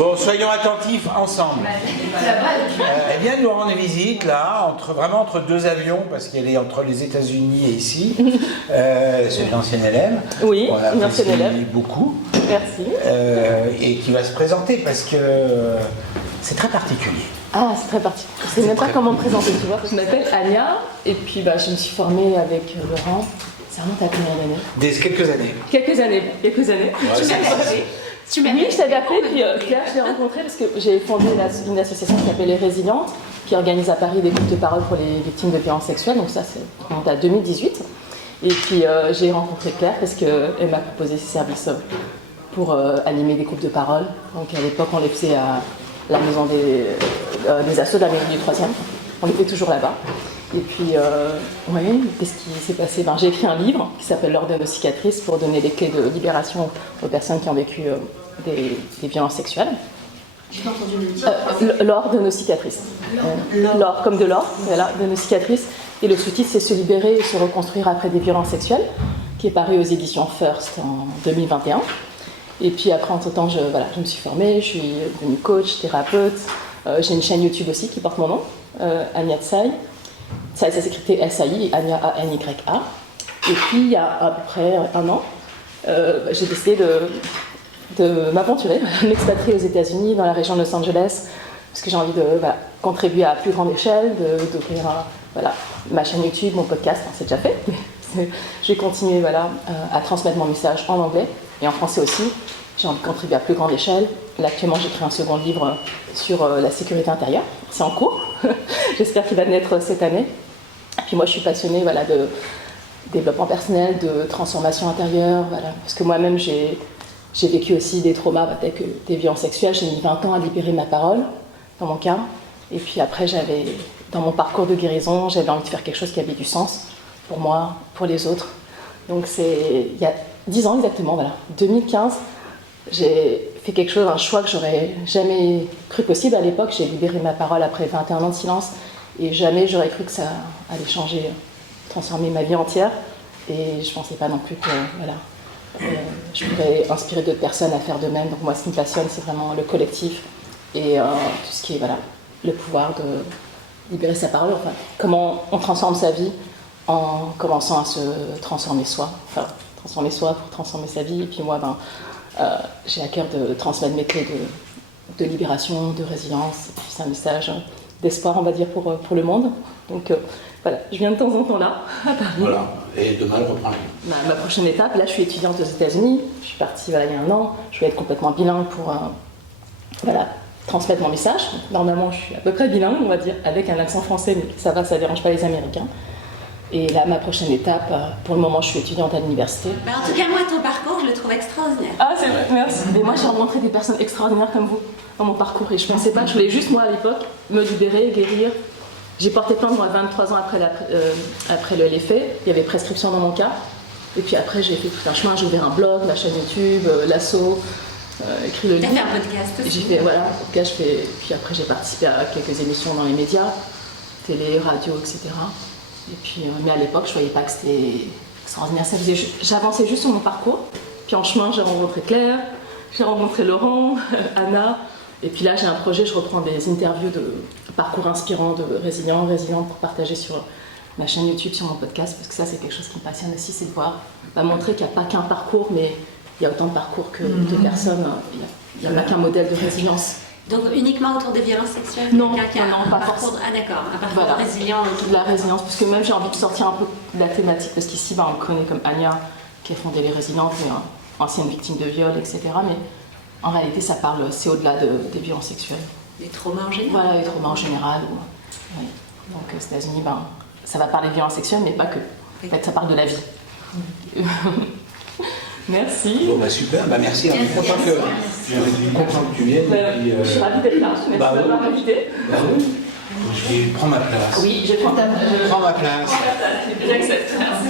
Bon, soyons attentifs ensemble. Elle vient de nous rendre visite, là, vraiment entre deux avions, parce qu'elle est entre les États-Unis et ici. C'est une ancienne élève. Oui, une ancienne élève. On l'apprécie beaucoup. Merci. Et qui va se présenter, parce que c'est très particulier. Ah, c'est très particulier. Je ne sais même pas comment me présenter, tu vois. Je m'appelle Anya, et puis je me suis formée avec Laurent. Ça remonte à combien d'années? Quelques années. Quelques années. Ouais, Oui, je t'avais appelé, puis Claire, je l'ai rencontrée parce que j'ai fondé une association qui s'appelle Les Résilientes, qui organise à Paris des groupes de parole pour les victimes de violences sexuelles, donc ça c'est en 2018. Et puis j'ai rencontré Claire parce qu'elle m'a proposé ses services pour animer des groupes de parole. Donc à l'époque on les faisait à la maison des assos de la mairie du 3e, on était toujours là-bas. Et puis, qu'est-ce qui s'est passé? J'ai écrit un livre qui s'appelle L'or de nos cicatrices pour donner les clés de libération aux personnes qui ont vécu des violences sexuelles. J'ai pas entendu le titre. L'or de nos cicatrices. L'or comme de l'or, voilà, de nos cicatrices. Et le sous-titre, c'est Se libérer et se reconstruire après des violences sexuelles, qui est paru aux éditions First en 2021. Et puis après, entre-temps, je me suis formée, je suis devenue coach, thérapeute. J'ai une chaîne YouTube aussi qui porte mon nom, Anya Tsai. Ça s'écrit S-A-I, Anya A-N-Y-A. Et puis, il y a à peu près un an, j'ai décidé de m'aventurer, de m'expatrier aux États-Unis, dans la région de Los Angeles, parce que j'ai envie de contribuer à plus grande échelle, d'ouvrir ma chaîne YouTube, mon podcast, c'est déjà fait. Je vais continuer à transmettre mon message en anglais et en français aussi. J'ai envie de contribuer à plus grande échelle. Là, actuellement, j'écris un second livre sur la sécurité intérieure. C'est en cours. J'espère qu'il va naître cette année. Puis moi, je suis passionnée de développement personnel, de transformation intérieure. Parce que moi-même, j'ai vécu aussi des traumas, avec des violences sexuelles. J'ai mis 20 ans à libérer ma parole, dans mon cas. Et puis après, dans mon parcours de guérison, j'avais envie de faire quelque chose qui avait du sens pour moi, pour les autres. Donc il y a 10 ans exactement, 2015. J'ai fait quelque chose, un choix que j'aurais jamais cru possible à l'époque. J'ai libéré ma parole après 21 ans de silence et jamais j'aurais cru que ça allait changer, transformer ma vie entière. Et je pensais pas non plus que je pourrais inspirer d'autres personnes à faire de même. Donc moi, ce qui me passionne, c'est vraiment le collectif et tout ce qui est le pouvoir de libérer sa parole. Enfin, comment on transforme sa vie en commençant à se transformer soi. Enfin, transformer soi pour transformer sa vie. Et puis moi, j'ai à cœur de transmettre mes clés de libération, de résilience. Et puis c'est un message d'espoir, on va dire, pour le monde. Donc je viens de temps en temps là, à Paris. Voilà, et demain, je reprends. Ma prochaine étape, là, je suis étudiante aux États-Unis. Je suis partie il y a un an. Je vais être complètement bilingue pour transmettre mon message. Normalement, je suis à peu près bilingue, on va dire, avec un accent français, mais ça va, ça ne dérange pas les Américains. Et là, ma prochaine étape, pour le moment, je suis étudiante à l'université. En tout cas, moi, ton parcours, je le trouve extraordinaire. Ah, c'est vrai, merci. Mais moi, j'ai rencontré des personnes extraordinaires comme vous dans mon parcours. Et je ne pensais pas, je voulais juste, moi, à l'époque, me libérer, guérir. J'ai porté plainte 23 ans après les faits. Il y avait prescription dans mon cas. Et puis après, j'ai fait tout un chemin. J'ai ouvert un blog, ma chaîne YouTube, l'asso, écrit le livre. T'as fait un podcast aussi. J'ai fait, podcast, puis après, j'ai participé à quelques émissions dans les médias, télé, radio, etc. Et puis, mais à l'époque, je ne voyais pas que c'était extraordinaire. J'avançais juste sur mon parcours. Puis en chemin, j'ai rencontré Claire, j'ai rencontré Laurent, Anna. Et puis là, j'ai un projet, je reprends des interviews de parcours inspirants de résilientes pour partager sur ma chaîne YouTube, sur mon podcast. Parce que ça, c'est quelque chose qui me passionne aussi, c'est de montrer qu'il n'y a pas qu'un parcours, mais il y a autant de parcours que de personnes. Il n'y a pas qu'un modèle de résilience. Donc uniquement autour des violences sexuelles? Non, pas forcément. Ah d'accord, un parcours résilient. De la résilience, parce que même j'ai envie de sortir un peu de la thématique, parce qu'ici on me connaît comme Anya, qui a fondé les Résilientes, mais ancienne victime de viol, etc. Mais en réalité, ça parle, c'est au-delà des violences sexuelles. Les traumas en général? Voilà, les traumas en général. Ouais. Donc aux États-Unis, ça va parler de violences sexuelles, mais pas que. Peut-être ça parle de la vie. Merci. Bon, super, merci. Je suis content que tu viennes. Je suis ravie d'être là. Merci de m'avoir invité. Oui. Je vais prendre ma place. Oui, je prends ta place. Prends ma place. J'accepte. Merci.